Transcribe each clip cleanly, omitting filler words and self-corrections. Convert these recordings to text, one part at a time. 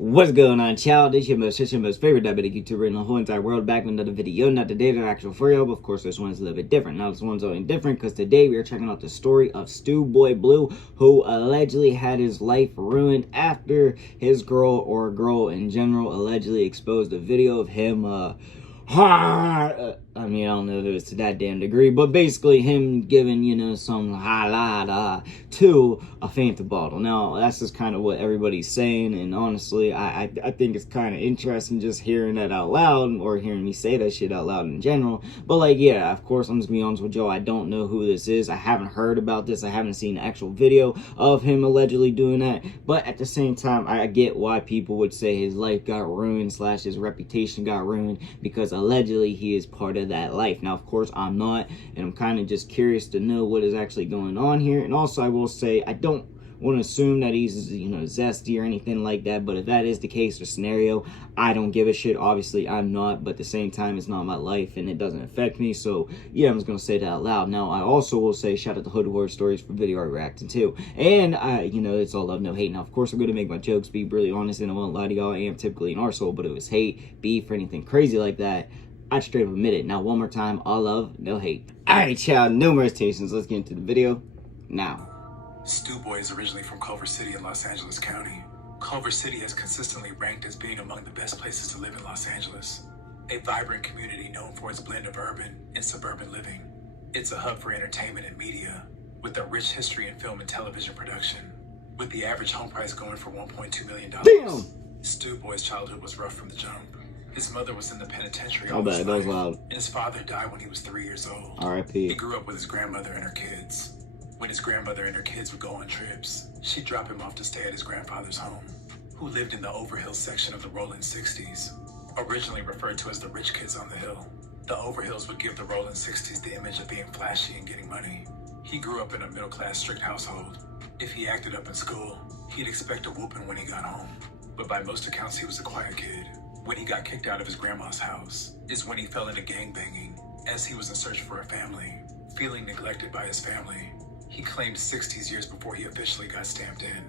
What's going on, child? This is your most favorite diabetic YouTuber in the whole entire world, back with another video. Not today, the actual for you, but of course this one's a little bit different. Now this one's only different because today we are checking out the story of Stu Boy Blue, who allegedly had his life ruined after his girl, or girl in general, allegedly exposed a video of him I mean, I don't know if it was to that damn degree, but basically him giving, you know, some halada to a Fanta bottle. Now, that's just kind of what everybody's saying, and honestly, I think it's kind of interesting just hearing that out loud, or hearing me say that shit out loud in general. But, like, yeah, of course, I'm just gonna be honest with Joe, I don't know who this is. I haven't heard about this. I haven't seen an actual video of him allegedly doing that, but at the same time, I get why people would say his life got ruined, / his reputation got ruined, because allegedly he is part of that life. Now, of course, I'm not, and I'm kind of just curious to know what is actually going on here. And also, I will say, I don't want to assume that he's, you know, zesty or anything like that, but if that is the case or scenario, I don't give a shit. Obviously, I'm not, but at the same time, it's not my life, and it doesn't affect me, so yeah, I'm just gonna say that out loud. Now, I also will say, shout out to Hood Horror Stories for video art reacting too, and you know, it's all love, no hate. Now, of course, I'm gonna make my jokes, be really honest, and I won't lie to y'all, I am typically an arsehole, but if it was hate, beef, or anything crazy like that, I'd straight up admit it. Now, one more time, all love, no hate. Alright, child, no more hesitations. Let's get into the video now. Stu Boy is originally from Culver City in Los Angeles County. Culver City has consistently ranked as being among the best places to live in Los Angeles. A vibrant community known for its blend of urban and suburban living. It's a hub for entertainment and media, with a rich history in film and television production, with the average home price going for $1.2 million. Damn! Stu Boy's childhood was rough from the jump. His mother was in the penitentiary all his life, and his father died when he was 3 years old. R.I.P. He grew up with his grandmother and her kids. When his grandmother and her kids would go on trips, she'd drop him off to stay at his grandfather's home, who lived in the Overhill section of the Rolling 60s, originally referred to as the rich kids on the hill. The Overhills would give the Rolling 60s the image of being flashy and getting money. He grew up in a middle-class, strict household. If he acted up in school, he'd expect a whooping when he got home. But by most accounts, he was a quiet kid. When he got kicked out of his grandma's house is when he fell into gangbanging, as he was in search for a family, feeling neglected by his family. He claimed 60s years before he officially got stamped in.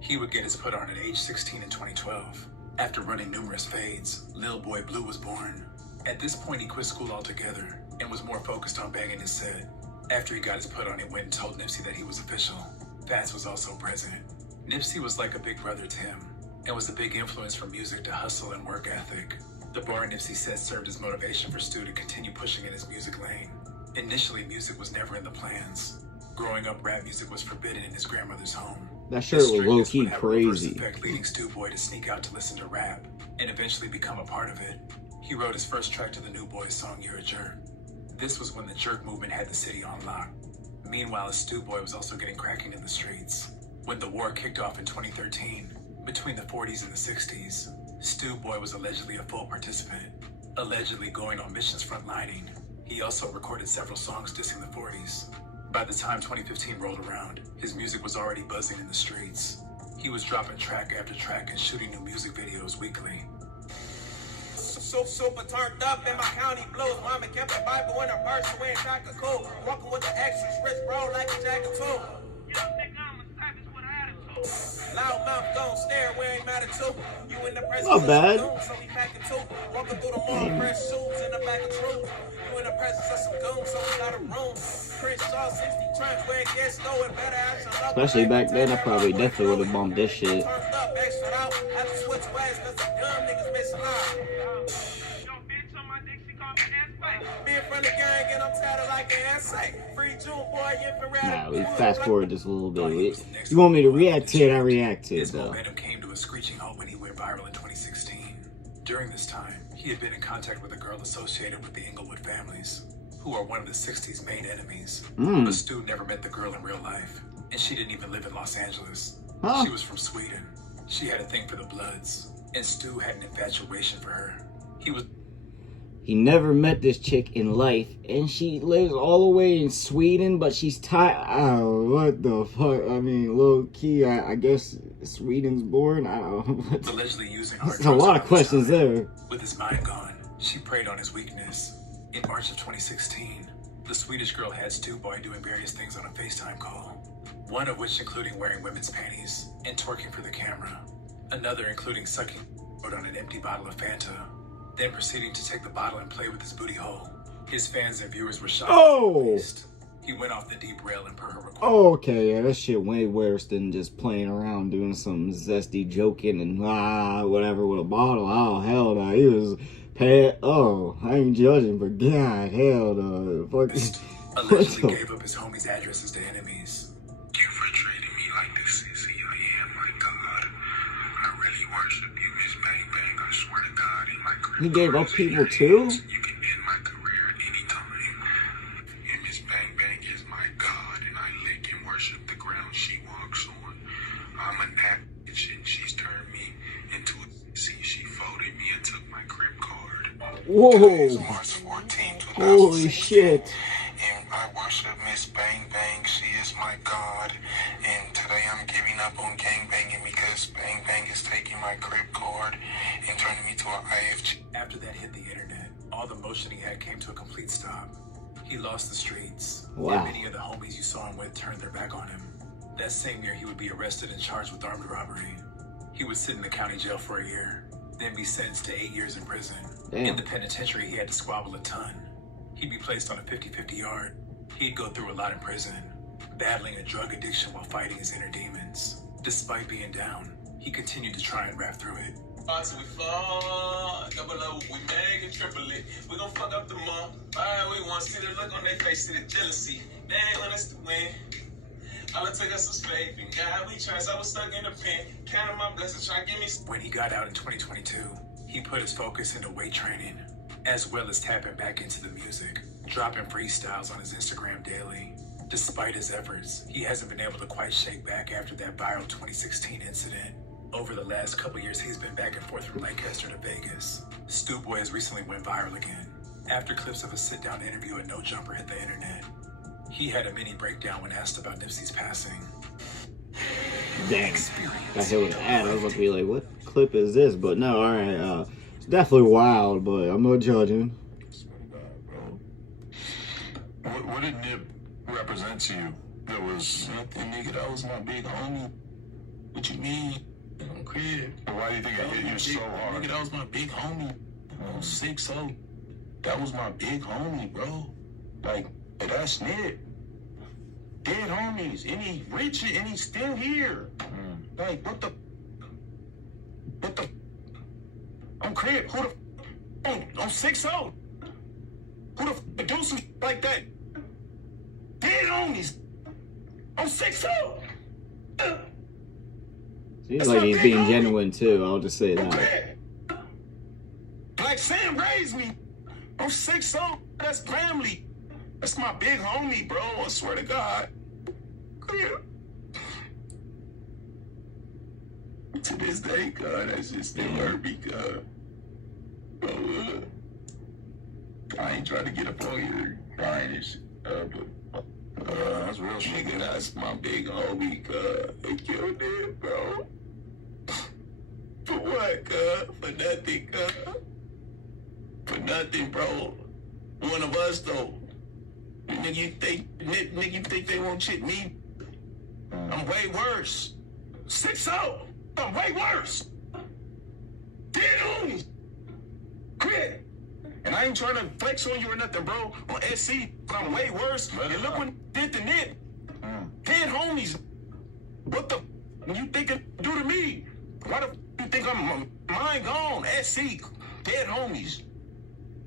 He would get his put on at age 16 in 2012. After running numerous fades, Lil Boy Blue was born. At this point, he quit school altogether and was more focused on banging his set. After he got his put on, he went and told Nipsey that he was official. Fats was also present. Nipsey was like a big brother to him, and was a big influence from music to hustle and work ethic. The bar Nipsey said served as motivation for Stu to continue pushing in his music lane. Initially, music was never in the plans. Growing up, rap music was forbidden in his grandmother's home. That shirt was low-key crazy. Leading Stu Boy to sneak out to listen to rap, and eventually become a part of it. He wrote his first track to the New Boys song, You're a Jerk. This was when the jerk movement had the city on lock. Meanwhile, Stu Boy was also getting cracking in the streets. When the war kicked off in 2013, between the 40s and the 60s, Stu Boy was allegedly a full participant, allegedly going on missions frontlining. He also recorded several songs dissing the 40s. By the time 2015 rolled around, his music was already buzzing in the streets. He was dropping track after track and shooting new music videos weekly. Super turned up in my county blues. Mama kept a Bible in her purse and went back to cool. Walking with the extras, rich bro like a jacket too. You don't think I'm a savage with an attitude? Loud mouth, don't stare, we ain't mad at you. You in the presence not bad. Of some goons, so we back at two. Walking through the mall, fresh shoes in the back of truth. You in the presence of some goons, so we got a room. Crenshaw 60 trunks, where it gets low and better action. Especially back then, I probably definitely would have bombed this shit. Turned up, extra out, had to switch ways, cause some dumb niggas missing out. Nah, we fast forward just a little bit. You want me to react to it, I react to it, his though. momentum came to a screeching halt when he went viral in 2016. During this time, he had been in contact with a girl associated with the Inglewood families, who are one of the 60s main enemies. But Stu never met the girl in real life, and she didn't even live in Los Angeles. She was from Sweden. She had a thing for the Bloods, and Stu had an infatuation for her. He never met this chick in life, and she lives all the way in Sweden, but she's tied. Oh, what the fuck? I mean, low key, I guess Sweden's born. I don't know. Allegedly using There's a lot of questions there. With his mind gone, she preyed on his weakness. In March of 2016, the Swedish girl had Stu Boy doing various things on a FaceTime call. One of which including wearing women's panties and twerking for the camera. Another including sucking on an empty bottle of Fanta, then proceeding to take the bottle and play with his booty hole. His fans and viewers were shocked. Oh! He went off the deep rail and per her request. Okay, yeah, that shit way worse than just playing around doing some zesty joking and whatever with a bottle. Oh, hell no. He was I ain't judging, but God, hell no. Allegedly gave up his homies' addresses to enemies. Thank you for treating me like this, sissy. I am, my God. I really worship you, Miss Bang Bang. I swear to God, in my career. He gave up people too? You can end my career at any time. And Miss Bang Bang is my God, and I lick and worship the ground she walks on. I'm a nap bitch, and she's turned me into a sissy. She folded me and took my crib card. Whoa. Today is March 14th, 2016. Holy shit. And I worship Miss Bang Bang. She is my God. And today I'm giving up on gang banging because Bang Bang is taking my crib card and turning me to an IFG. After that hit the internet, all the motion he had came to a complete stop. He lost the streets. Wow. And many of the homies you saw him with turned their back on him. That same year, he would be arrested and charged with armed robbery. He would sit in the county jail for a year, then be sentenced to 8 years in prison. Damn. In the penitentiary, he had to squabble a ton. He'd be placed on a 50-50 yard. He'd go through a lot in prison, battling a drug addiction while fighting his inner demons. Despite being down, he continued to try and rap through it. So we fall, double O, we make it, triple it. We gon' fuck up the month. We want to see the look on their face, see the jealousy. They ain't want us to win. All it took us was faith in God. We tried, so I was stuck in the pen. Counting my blessings, trying to give me. When he got out in 2022, he put his focus into weight training, as well as tapping back into the music, dropping freestyles on his Instagram daily. Despite his efforts, he hasn't been able to quite shake back after that viral 2016 incident. Over the last couple years, he's been back and forth from Lancaster to Vegas. Stu Boy has recently went viral again, after clips of a sit-down interview at No Jumper hit the internet. He had a mini breakdown when asked about Nipsey's passing. Dang. I hit with the ad. I was about to be like, what clip is this? But no, alright, it's definitely wild, but I'm not judging. What did Nip represent to you? That was nothing, nigga. That was my big homie. What you mean? I'm crib. Why do you think it hit you so hard? Nigga, that was my big homie. I was 6'0". That was my big homie, bro. Like, that's Nip. Dead homies. And he rich and he's still here. Like, what the? I'm crib. Who the? I'm 6'0". Who the do some like that? Dead homies. I'm 6'0". Seems like he's being genuine too, I'll just say that. Like Sam raised me. I'm 6'0". That's family. That's my big homie, bro. I swear to God. Clear. To this day, God, that shit still hurt me, God. I ain't trying to get up on you crying and shit, but that's real shit. Nigga, that's my big homie, God. They killed him, bro. For what, God? For nothing, God. For nothing, bro. One of us, though. Nigga, you think they won't cheat me? I'm way worse. 6'0". I'm way worse. Dead homies. Quit. And I ain't trying to flex on you or nothing, bro. On SC, but I'm way worse. And look what did to Nip. Dead homies. What the you think it do to me? Why the you think I'm mine gone? SC. Dead homies.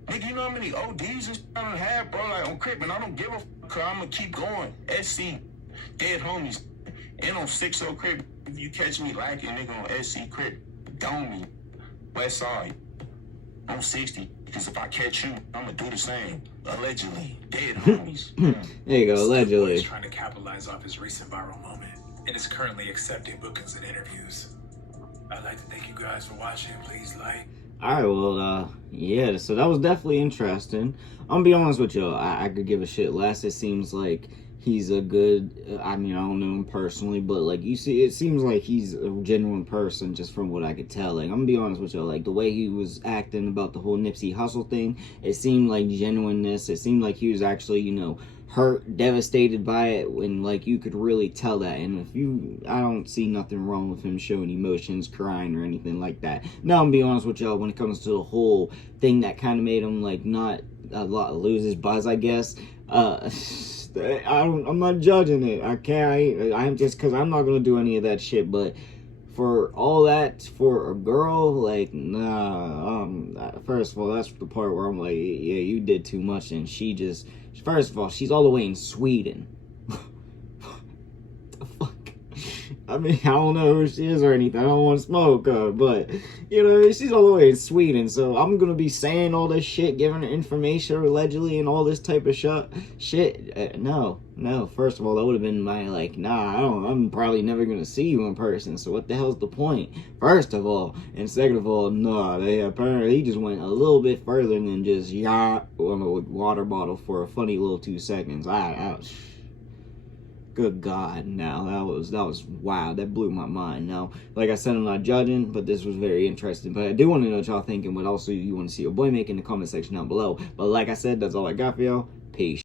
Nigga, you know how many ODs and I don't have, bro? Like, on Crip, and I don't give a fuck. I'm gonna keep going. SC. Dead homies. And on 6-0 Crip, if you catch me lacking, nigga, on SC Crip, dome me. West side. I'm 60. Because if I catch you, I'm gonna do the same. Allegedly. Dead homies. There you go, allegedly. He's trying to capitalize off his recent viral moment and is currently accepting bookings and interviews. I'd like to thank you guys for watching. Please like. Alright, well, yeah, so that was definitely interesting. I'm gonna be honest with you, I could give a shit less. It seems like he's a good, I mean, I don't know him personally, but like you see, it seems like he's a genuine person just from what I could tell. Like, I'm gonna be honest with you, like the way he was acting about the whole Nipsey Hussle thing, it seemed like genuineness. It seemed like he was actually, you know, hurt, devastated by it, and like you could really tell that. And I don't see nothing wrong with him showing emotions, crying or anything like that. Now, I'm gonna be honest with y'all, when it comes to the whole thing that kind of made him like not lose his buzz, I guess, I'm not judging it. I'm just, because I'm not gonna do any of that shit. But for all that, for a girl, like, nah. First of all, that's the part where I'm like, yeah, you did too much. And she just, first of all, she's all the way in Sweden. The fuck? I mean, I don't know who she is or anything. I don't want to smoke her, but, you know, she's all the way in Sweden. So I'm going to be saying all this shit, giving her information allegedly and all this type of shit. No. First of all, that would have been my, like, nah, I'm probably never going to see you in person. So what the hell's the point? First of all. And second of all, nah, apparently he just went a little bit further than just yacht on a water bottle for a funny little 2 seconds. Good God, now that was wow, that blew my mind. Now, like I said, I'm not judging, but this was very interesting. But I do want to know what y'all think, and what also you want to see your boy make in the comment section down below. But like I said, that's all I got for y'all. Peace.